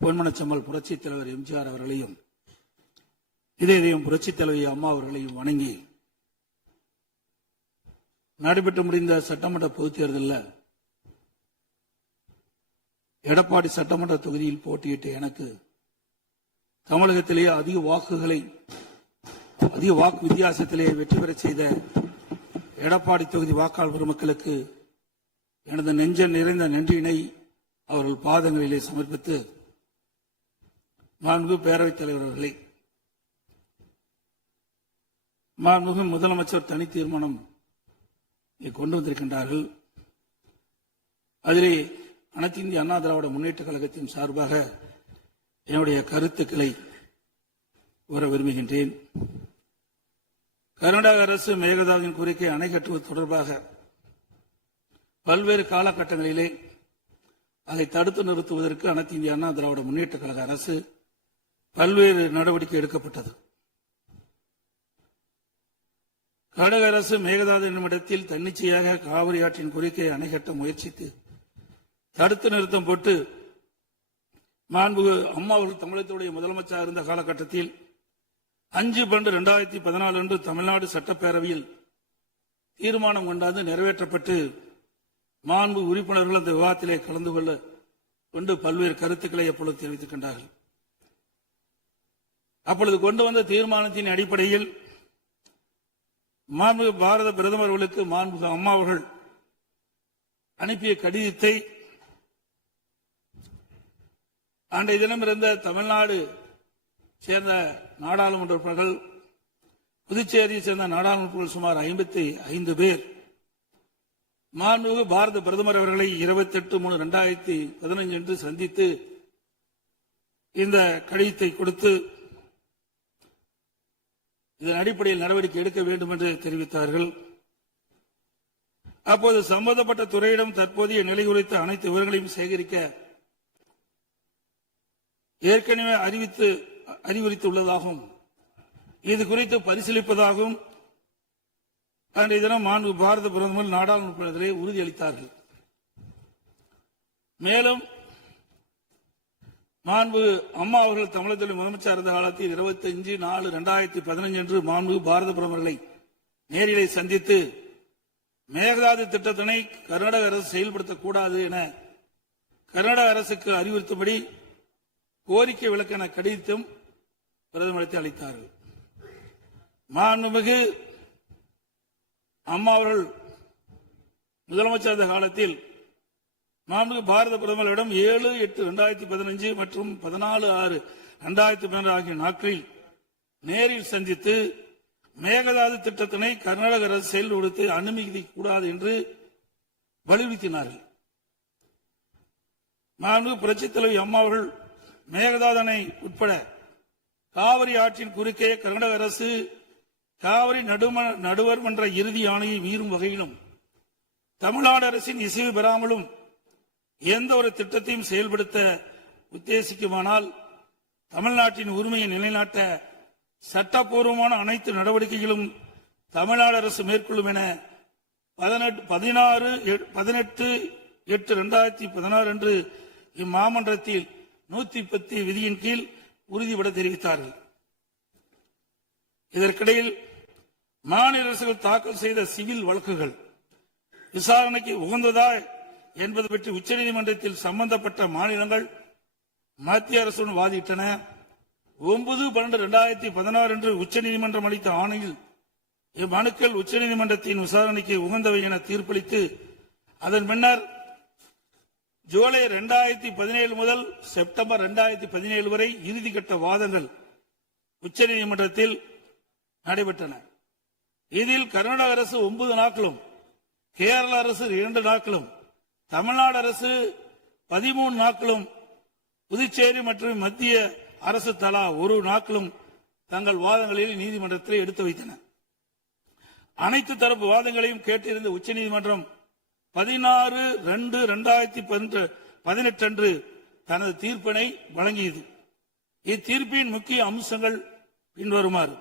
பொன்மனச்செம்மல் புரட்சித் தலைவர் எம்ஜிஆர் அவர்களையும் இதயம் புரட்சித் தலைவி அம்மா அவர்களையும் வணங்கி நடைபெற்று முடிந்த சட்டமன்ற பொதுத் தேர்தலில் எடப்பாடி சட்டமன்ற தொகுதியில் போட்டியிட்ட எனக்கு தமிழகத்திலேயே அதிக வாக்கு வித்தியாசத்திலேயே வெற்றி பெற செய்த எடப்பாடி தொகுதி வாக்காளர் பெருமக்களுக்கு எனது நெஞ்ச நிறைந்த நன்றியினை அவர்கள் பாதங்களிலே சமர்ப்பித்து, மாண்புமிகு பேரவைத் தலைவர் அவர்களே, மாண்புமிகு முதலமைச்சர் தனி தீர்மானம் கொண்டு வந்திருக்கின்றார்கள். அதிலே அனைத்து இந்திய அண்ணா திராவிட முன்னேற்ற கழகத்தின் சார்பாக என்னுடைய கருத்துக்களை வர விரும்புகின்றேன். கர்நாடக அரசு மேகதாதுவின் குறுக்கே அணை கட்டுவது தொடர்பாக பல்வேறு காலகட்டங்களிலே அதை தடுத்து நிறுத்துவதற்கு அனைத்து இந்திய அண்ணா திராவிட முன்னேற்ற கழக அரசு பல்வேறு நடவடிக்கை எடுக்கப்பட்டது. கர்நாடக அரசு மேகதாது என்னும் இடத்தில் தன்னிச்சையாக காவிரி ஆற்றின் குறுக்கே அணை கட்ட முயற்சித்து தடுத்து நிறுத்தம் போட்டு மாண்புமிகு அம்மா அவர்கள் தமிழகத்துடைய முதலமைச்சராக இருந்த காலகட்டத்தில் 5/12/2014 அன்று தமிழ்நாடு சட்டப்பேரவையில் தீர்மானம் கொண்டாந்து நிறைவேற்றப்பட்டு மாண்பு உறுப்பினர்கள் அந்த விவாதத்திலே கலந்து கொண்டு பல்வேறு கருத்துக்களை அப்பொழுது தெரிவித்திருக்கின்றார்கள். அப்பொழுது கொண்டு வந்த தீர்மானத்தின் அடிப்படையில் மாண்புமிகு பாரத பிரதமர் அவர்களுக்கு மாண்புமிகு அம்மா அவர்கள் அனுப்பிய கடிதத்தை அன்றைய தினம் இருந்த தமிழ்நாடு சேர்ந்த நாடாளுமன்ற உறுப்பினர்கள், புதுச்சேரியை சேர்ந்த நாடாளுமன்ற உறுப்பினர்கள் சுமார் 55 பேர் மாண்புமிகு பாரத பிரதமர் அவர்களை 28/3/2015 அன்று சந்தித்து இந்த கடிதத்தை கொடுத்து இதன் அடிப்படையில் நடவடிக்கை எடுக்க வேண்டும் என்று தெரிவித்தார்கள். அப்போது சம்பந்தப்பட்ட துறையிடம் தற்போதைய நிலை குறித்த அனைத்து விவரங்களையும் சேகரிக்க ஏற்கனவே அறிவுறுத்தியுள்ளதாகவும் இது குறித்து பரிசீலிப்பதாகவும் அன்றைய தினம் மாண்பு பாரத பிரதமர் நாடாளுமன்றத்திலே உறுதியளித்தார்கள். மேலும் மாண்பு அம்மா அவர்கள் தமிழகத்தில் முதலமைச்சர் இருந்த காலத்தில் 25/4/2015 அன்று மாண்பு பாரத பிரதமர்களை நேரிலே சந்தித்து மேகதாது திட்டத்தினை கர்நாடக அரசு செயல்படுத்தக்கூடாது என கர்நாடக அரசுக்கு அறிவுறுத்தும்படி கோரிக்கை விளக்கென கடிதம் பிரதமருக்கு அளித்தார்கள். மாண்புமிகு அம்மா அவர்கள் முதலமைச்சர் இருந்த காலத்தில் மாண்புமிகு பாரத பிரதமரிடம் 7/8/2015 மற்றும் 14/6/2012 ஆகிய நாட்களில் நேரில் சந்தித்து மேகதாது திட்டத்தினை கர்நாடக அரசு செயல்படுத்த அனுமதிக்க கூடாது என்று வலியுறுத்தினார்கள். மாண்புமிகு புரட்சித் தலைவி அம்மா அவர்கள் மேகதாது அணை உட்பட காவிரி ஆற்றின் குறுக்கே கர்நாடக அரசு காவிரி நடுவர் மன்ற இறுதி ஆணையை மீறும் வகையிலும் தமிழ்நாடு அரசின் இசைவு பெறாமலும் எந்த ஒரு திட்டத்தையும் செயல்படுத்த உத்தேசிக்குமானால் தமிழ்நாட்டின் உரிமையை நிலைநாட்ட சட்டப்பூர்வமான அனைத்து நடவடிக்கைகளும் தமிழ்நாடு அரசு மேற்கொள்ளும் என 18/8/2016 அன்று இம்மாமன்றத்தில் 110 விதியின் கீழ் உறுதிபட தெரிவித்தார்கள். இதற்கிடையில் மாநில அரசுகள் தாக்கல் செய்த சிவில் வழக்குகள் விசாரணைக்கு உகந்ததா என்பது பற்றி உச்சநீதிமன்றத்தில் சம்பந்தப்பட்ட மாநிலங்கள் மத்திய அரசுடன் வாதிட்டன. 9/12/2016 அன்று உச்சநீதிமன்றம் அளித்த ஆணையில் இம்மனுக்கள் உச்சநீதிமன்றத்தின் விசாரணைக்கு உகந்தவை என தீர்ப்பளித்து அதன் பின்னர் ஜூலை 2017 முதல் செப்டம்பர் 2017 வரை இறுதிக்கட்ட வாதங்கள் உச்சநீதிமன்றத்தில் நடைபெற்றன. இதில் கர்நாடக அரசு 9 நாட்களும், கேரள அரசு 2 நாட்களும், தமிழ்நாடு அரசு 13 நாட்களும், புதுச்சேரி மற்றும் மத்திய அரசு தலா 1 நாட்களும் தங்கள் வாதங்களில் நீதிமன்றத்தில் எடுத்து வைத்தன. அனைத்து தரப்பு வாதங்களையும் கேட்டிருந்த உச்சநீதிமன்றம் 16/2/2018 அன்று தனது தீர்ப்பினை வழங்கியது. இத்தீர்ப்பின் முக்கிய அம்சங்கள் பின்வருமாறு: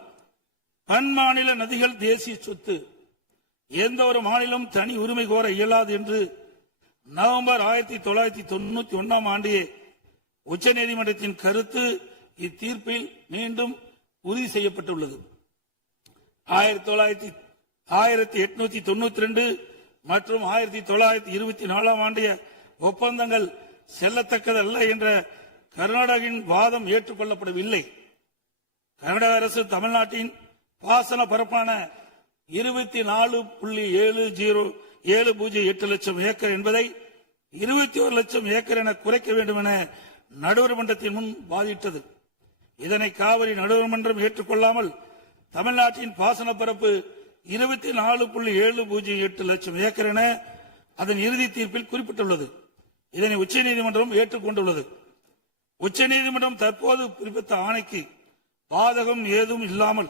பன்மாநில நதிகள் தேசிய சொத்து, எந்த ஒரு மாநிலம் தனி உரிமை கோர இயலாது என்று நவம்பர் 1991 ஆண்டியே உச்சநீதிமன்றத்தின் கருத்து இத்தீர்ப்பில் மீண்டும் உறுதி செய்யப்பட்டுள்ளது. 1892 மற்றும் 1924 ஆண்டிய ஒப்பந்தங்கள் செல்லத்தக்கதல்ல என்ற கர்நாடகின் வாதம் ஏற்றுக்கொள்ளப்படவில்லை. கர்நாடக அரசு தமிழ்நாட்டின் பாசன பரப்பான 24.708 லட்சம் ஏக்கர் என்பதை 21 லட்சம் ஏக்கர் என குறைக்க வேண்டும் என நடுவர் மன்றத்தின் முன் வாதிட்டது. இதனை காவிரி நடுவர் மன்றம் ஏற்றுக்கொள்ளாமல் தமிழ்நாட்டின் பாசன பரப்பு 24.708 லட்சம் ஏக்கர் என அதன் இறுதி தீர்ப்பில் குறிப்பிட்டுள்ளது. இதனை உச்சநீதிமன்றம் ஏற்றுக்கொண்டுள்ளது. உச்சநீதிமன்றம் தற்போது பிறப்பித்த ஆணைக்கு பாதகம் ஏதும் இல்லாமல்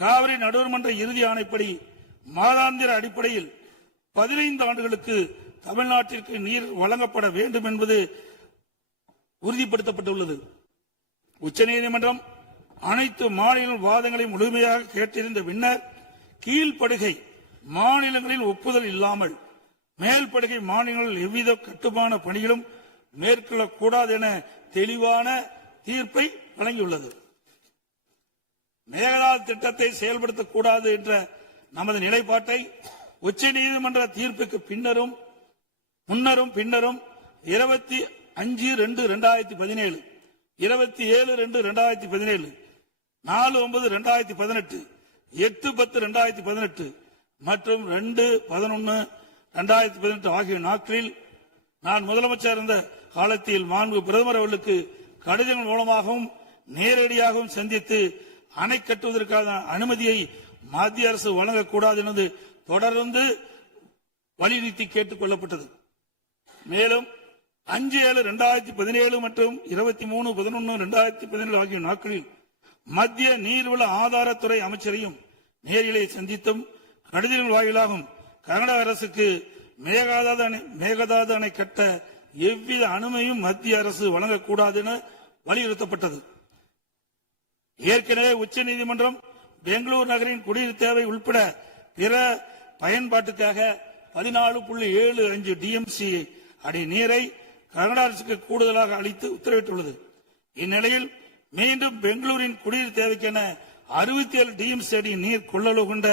காவிரி நடுவர் மன்ற இறுதி ஆணைப்படி மாதாந்திர அடிப்படையில் 15 ஆண்டுகளுக்கு தமிழ்நாட்டிற்கு நீர் வழங்கப்பட வேண்டும் என்பது உறுதிப்படுத்தப்பட்டுள்ளது. உச்சநீதிமன்றம் அனைத்து மாநில வாதங்களை முழுமையாக கேட்டிருந்த பின்னர் கீழ்ப்படுகை மாநிலங்களில் ஒப்புதல் இல்லாமல் மேல்படுகை மாநிலங்களில் எவ்வித கட்டுமான பணிகளும் மேற்கொள்ளக்கூடாது என தெளிவான தீர்ப்பை வழங்கியுள்ளது. மேகதாது திட்டத்தை செயல்படுத்தக்கூடாது என்ற நமது நிலைப்பாட்டை உச்சநீதிமன்ற தீர்ப்புக்கு முன்னரும் பின்னரும் 25/2/2017, 27/2/2017, 4/9/2018, 8/10/2018 மற்றும் 2/11/2018 ஆகிய நாட்களில் நான் முதலமைச்சர் இருந்த காலத்தில் மாண்பு பிரதமர் அவர்களுக்கு கடிதங்கள் மூலமாகவும் நேரடியாகவும் சந்தித்து அணை கட்டுவதற்கான அனுமதியை மத்திய அரசு வழங்கக்கூடாது என்பது தொடர்ந்து வலியுறுத்தி கேட்டுக் கொள்ளப்பட்டது. மேலும் 5/7/2017 மற்றும் 23/11/2017 ஆகிய நாட்களில் மத்திய நீர்வள ஆதாரத்துறை அமைச்சரையும் நேரிலே சந்தித்தும் கடிதங்கள் வாயிலாகவும் கர்நாடக அரசுக்கு மேகதாது அணை கட்ட எவ்வித அனுமதியும் மத்திய அரசு வழங்கக்கூடாது என வலியுறுத்தப்பட்டது. ஏற்கனவே உச்சநீதிமன்றம் பெங்களூரு நகரின் குடிநீர் தேவை உட்பட பிற பயன்பாட்டுக்காக 14.75 டிஎம்சி அடி நீரை கர்நாடக அரசுக்கு கூடுதலாக அளித்து உத்தரவிட்டுள்ளது. இந்நிலையில் மீண்டும் பெங்களூரின் குடிநீர் தேவைக்கென 67 டிஎம்சி அடி நீர் கொள்ளளவு கொண்ட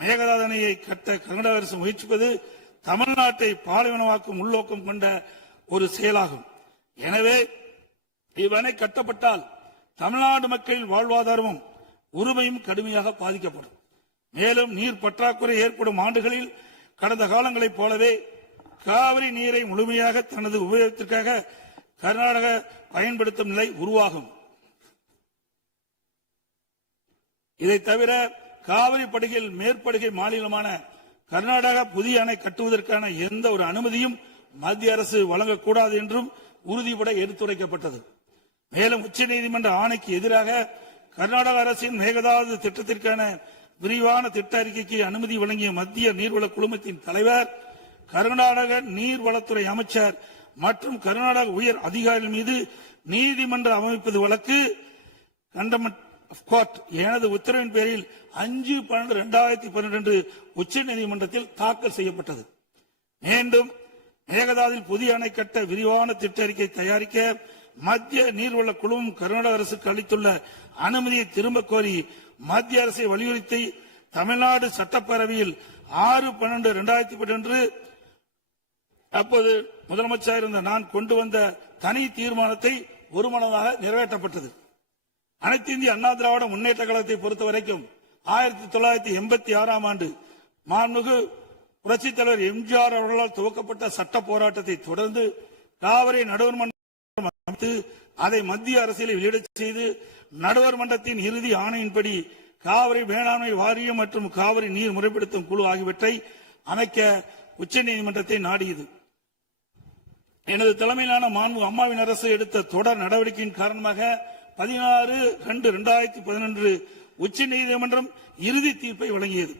மேகதாது அணையை கட்ட கர்நாடக அரசு முயற்சிப்பது தமிழ்நாட்டை பாலைவனமாக்கும் உள்நோக்கம் கொண்ட ஒரு செயலாகும். எனவே இவ்வணை கட்டப்பட்டால் தமிழ்நாடு மக்களின் வாழ்வாதாரமும் உரிமையும் கடுமையாக பாதிக்கப்படும். மேலும் நீர் பற்றாக்குறை ஏற்படும் ஆண்டுகளில் கடந்த காலங்களைப் போலவே காவிரி நீரை முழுமையாக தனது உபயோகத்திற்காக கர்நாடக பயன்படுத்தும் நிலை உருவாகும். இதை தவிர காவிரி படுகையில் மேற்படுகை மாநிலமான கர்நாடகா புதிய அணை கட்டுவதற்கான எந்த ஒரு அனுமதியும் மத்திய அரசு வழங்கக்கூடாது என்றும் உறுதிபட எடுத்துரைக்கப்பட்டது. மேலும் உச்சநீதிமன்ற ஆணைக்கு எதிராக கர்நாடக அரசின் மேகதாது திட்டத்திற்கான விரிவான திட்ட அறிக்கைக்கு அனுமதி வழங்கிய மத்திய நீர்வள குழுமத்தின் தலைவர், கர்நாடக நீர்வளத்துறை அமைச்சர் மற்றும் கர்நாடக உயர் அதிகாரிகள் மீது நீதிமன்றம் அமைப்பது வழக்கு கண்டெம்ட் ஆஃப் கோர்ட் எனது உத்தரவின் பேரில் 5/12/2012 உச்சநீதிமன்றத்தில் தாக்கல் செய்யப்பட்டது. மீண்டும் மேகதாதில் புதிய அணை கட்ட விரிவான திட்ட அறிக்கை தயாரிக்க மத்திய நீர்வள குழுமம் கர்நாடக அரசுக்கு அளித்துள்ள அனுமதியை திரும்ப கோரி மத்திய அரசை வலியுறுத்தி தமிழ்நாடு சட்டப்பேரவையில் 6/12/2012 அப்போது முதலமைச்சர் இருந்த நான் கொண்டு வந்த தனி தீர்மானத்தை ஒருமனதாக நிறைவேற்றப்பட்டது. அனைத்து இந்திய அண்ணா திராவிட முன்னேற்ற கழகத்தை பொறுத்தவரைக்கும் 1986 ஆண்டு மாண்புமிகு புரட்சித் தலைவர் எம்ஜிஆர் அவர்களால் துவக்கப்பட்ட சட்ட போராட்டத்தை தொடர்ந்து காவிரி நடுவர் மன்றம் அமைத்து அதை மத்திய அரசியல் வெளியிடச் செய்து நடுவர் மன்றத்தின் இறுதி ஆணையின்படி காவிரி மேலாண்மை வாரியம் மற்றும் காவிரி நீர் முறைப்படுத்தும் குழு ஆகியவற்றை அமைக்க உச்சநீதிமன்றத்தை நாடியது. எனது தலைமையிலான மாண்பு அம்மாவின் அரசு எடுத்த தொடர் நடவடிக்கையின் காரணமாக 16/2/2011 உச்சநீதிமன்றம் இறுதி தீர்ப்பை வழங்கியது.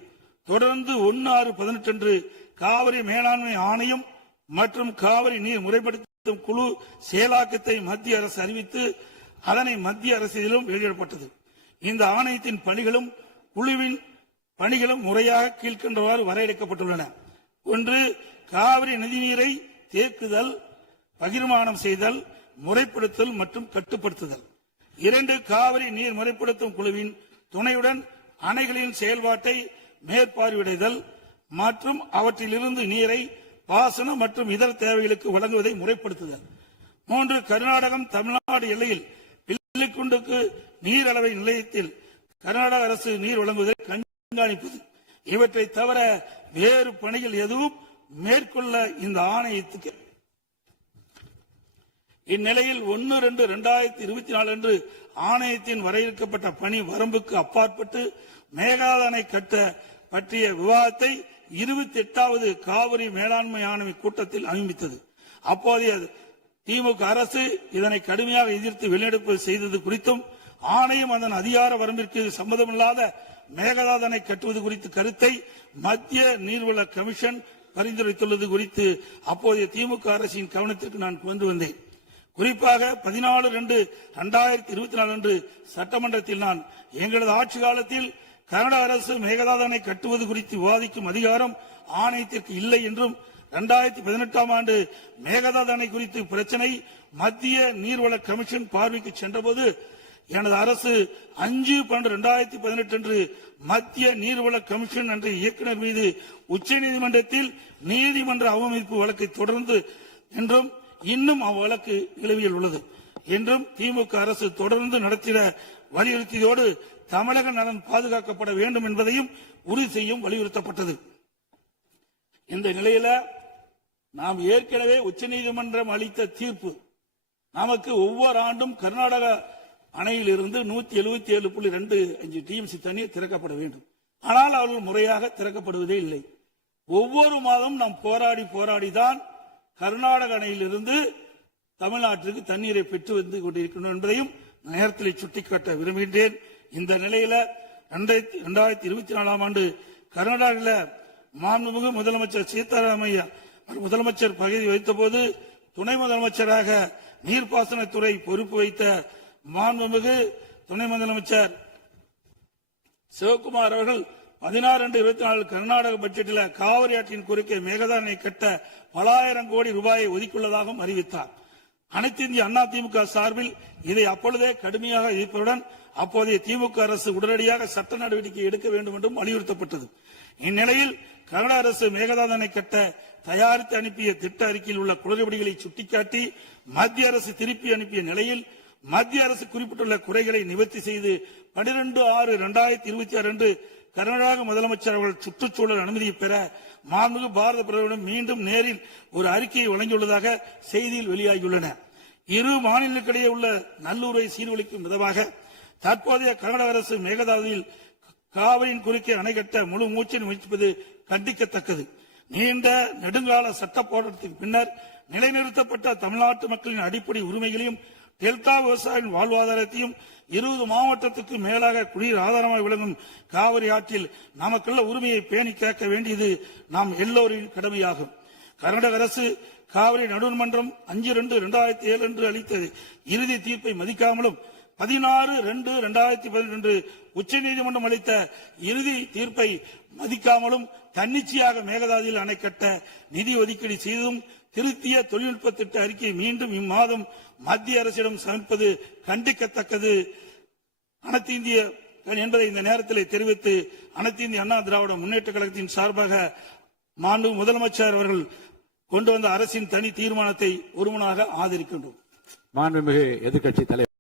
தொடர்ந்து 1/6/18 காவிரி மேலாண்மை ஆணையம் மற்றும் காவிரி நீர் முறைப்படுத்தும் குழு செயலாக்கத்தை மத்திய அரசு அறிவித்து அதனை மத்திய அரசிலும் வெளியிடப்பட்டது. இந்த ஆணையத்தின் பணிகளும் குழுவின் பணிகளும் முறையாக கீழ்கண்டவாறு வரையறுக்கப்பட்டுள்ளன. 1. காவிரி நதிநீரை தேக்குதல், பகிர்மானம் செய்தல், முறைப்படுத்தல் மற்றும் கட்டுப்படுத்துதல். 2 காவிரி நீர் முறைப்படுத்தும் குழுவின் துணையுடன் அணைகளின் செயல்பாட்டை மேற்பார்வையிடுதல் மற்றும் அவற்றிலிருந்து நீரை பாசனம் மற்றும் இதர தேவைகளுக்கு வழங்குவதை முறைப்படுத்துதல். 3 கர்நாடகம் தமிழ்நாடு எல்லையில் பில்லிக்குண்டுக்கு நீர் அளவை நிலையத்தில் கர்நாடக அரசு நீர் வழங்குவதை கண்காணிப்பது. இவற்றை தவிர வேறு பணிகள் எதுவும் மேற்கொள்ள இந்த ஆணையத்துக்கு. இந்நிலையில் 1/2/2024 அன்று ஆணையத்தின் வரையறுக்கப்பட்ட பணி வரம்புக்கு அப்பாற்பட்டு மேகதாது அணை கட்ட பற்றிய விவாதத்தை 28வது காவிரி மேலாண்மை ஆணைய கூட்டத்தில் அனுமதித்தது. அப்போதைய திமுக அரசு இதனை கடுமையாக எதிர்த்து வெளிநடப்பு செய்தது குறித்தும் ஆணையம் அதன் அதிகார வரம்பிற்கு சம்மதமில்லாத மேகதாது அணை கட்டுவது குறித்த கருத்தை மத்திய நீர்வள கமிஷன் பரிந்துரைத்துள்ளது குறித்து அப்போதைய திமுக அரசின் கவனத்திற்கு நான் கொண்டு வந்தேன். குறிப்பாக 14/2/2024 அன்று சட்டமன்றத்தில் நான் எங்களது ஆட்சி காலத்தில் கர்நாடக அரசு மேகதாது அணை கட்டுவது குறித்து விவாதிக்கும் அதிகாரம் ஆணையத்திற்கு இல்லை என்றும் 2018ஆம் ஆண்டு மேகதாது அணை குறித்து பிரச்சனை மத்திய நீர்வள கமிஷன் பார்வைக்கு சென்றபோது எனது அரசு 5/12/2018 அன்று மத்திய நீர்வள கமிஷன் என்ற இயக்குநர் மீது உச்சநீதிமன்றத்தில் நீதிமன்ற அவமதிப்பு வழக்கை தொடர்ந்து என்றும் இன்னும் அவ்வழக்கு நிலுவையில் உள்ளது என்றும் திமுக அரசு தொடர்ந்து நடத்திட வலியுறுத்தியதோடு தமிழக நலன் பாதுகாக்கப்பட வேண்டும் என்பதையும் உறுதி செய்யும் வலியுறுத்தப்பட்டது. இந்த நிலையில நாம் ஏற்கனவே உச்சநீதிமன்றம் அளித்த தீர்ப்பு நமக்கு ஒவ்வொரு ஆண்டும் கர்நாடக அணையிலிருந்து 177.25 டிஎம்சி தண்ணீர் திறக்கப்பட வேண்டும். ஆனால் அவர்கள் முறையாக திறக்கப்படுவதே இல்லை. ஒவ்வொரு மாதம் நாம் போராடிதான் கர்நாடக அணையிலிருந்து தமிழ்நாட்டிற்கு தண்ணீரை பெற்று வந்து கொண்டிருக்கணும் என்பதையும் நேரத்தில் சுட்டிக்காட்ட விரும்புகின்றேன். இந்த நிலையில 2024ஆம் ஆண்டு கர்நாடகாவில் மாண்புமிகு முதலமைச்சர் சீதாராமையா முதலமைச்சர் பதவி வைத்த போது துணை முதலமைச்சராக நீர்ப்பாசனத்துறை பொறுப்பு வைத்த மாண்புமிகு துணை முதலமைச்சர் சிவகுமார் அவர்கள் 16/2/24 கர்நாடக பட்ஜெட்டில் காவிரி ஆற்றின் குறுக்கே மேகதாது அணை கட்ட பல ஆயிரம் கோடி ரூபாயை ஒதுக்கியுள்ளதாகவும் அறிவித்தார். அனைத்து இந்திய அண்ணா திமுக சார்பில் இதை அப்பொழுதே கடுமையாக எதிர்ப்பதுடன் அப்போதைய திமுக அரசு உடனடியாக சட்ட நடவடிக்கை எடுக்க வேண்டும் என்றும் வலியுறுத்தப்பட்டது. இந்நிலையில் கர்நாடக அரசு மேகதாது அணை கட்ட தயாரித்து அனுப்பிய திட்ட அறிக்கையில் உள்ள குளறுபடிகளை சுட்டிக்காட்டி மத்திய அரசு திருப்பி அனுப்பிய நிலையில் மத்திய அரசு குறிப்பிட்டுள்ள குறைகளை நிவர்த்தி செய்து 12/6/2026 அன்று கர்நாடக முதலமைச்சர் அவர்கள் சுற்றுச்சூழல் அனுமதியை பெற மாண்புமிகு பாரத பிரதமரிடம் மீண்டும் நேரில் ஒரு அறிக்கையை வழங்கியுள்ளதாக செய்தியில் வெளியாகியுள்ளன. இரு மாநிலங்களுக்கிடையே உள்ள நல்லுறவை சீர்குலைக்கும் விதமாக தற்போதைய கர்நாடக அரசு மேகதாதுவில் காவிரியின் குறுக்கே அணை கட்ட முழு மூச்சில் முயற்சிப்பது கண்டிக்கத்தக்கது. நீண்ட நெடுங்கால சட்ட போராட்டத்திற்கு பின்னர் நிலைநிறுத்தப்பட்ட தமிழ்நாட்டு மக்களின் அடிப்படை உரிமைகளையும் டெல்டா விவசாயிகளின் வாழ்வாதாரத்தையும் 20 மாவட்டத்துக்கு மேலாக குடிநீர் ஆதாரமாக விளங்கும் காவிரி ஆற்றில் நமக்குள்ள உரிமையை பேணி காக்க வேண்டியது நாம் எல்லோரின் கடமையாகும். கர்நாடக அரசு காவிரி நடுவர்மன்றம் 5/2/2007 அன்று அளித்த இறுதி தீர்ப்பை மதிக்காமலும் 16/2/2018 அன்று உச்சநீதிமன்றம் அளித்த இறுதி தீர்ப்பை மதிக்காமலும் தன்னிச்சையாக மேகதாதுவில் அணை கட்ட நிதி ஒதுக்கீடு செய்ததும் திருத்திய தொழில்நுட்ப திட்ட அறிக்கையை மீண்டும் இம்மாதம் மத்திய அரசிடம் சமர்ப்பது கண்டிக்கத்தக்கது அனைத்து இந்திய என்பதை இந்த நேரத்தில் தெரிவித்து அனைத்து இந்திய அண்ணா திராவிட முன்னேற்ற கழகத்தின் சார்பாக மாண்பு முதலமைச்சர் அவர்கள் கொண்டு வந்த அரசின் தனி தீர்மானத்தை ஒருமனாக ஆதரிக்கின்றோம். மாண்புமிகு எதிர்க்கட்சி தலைவர்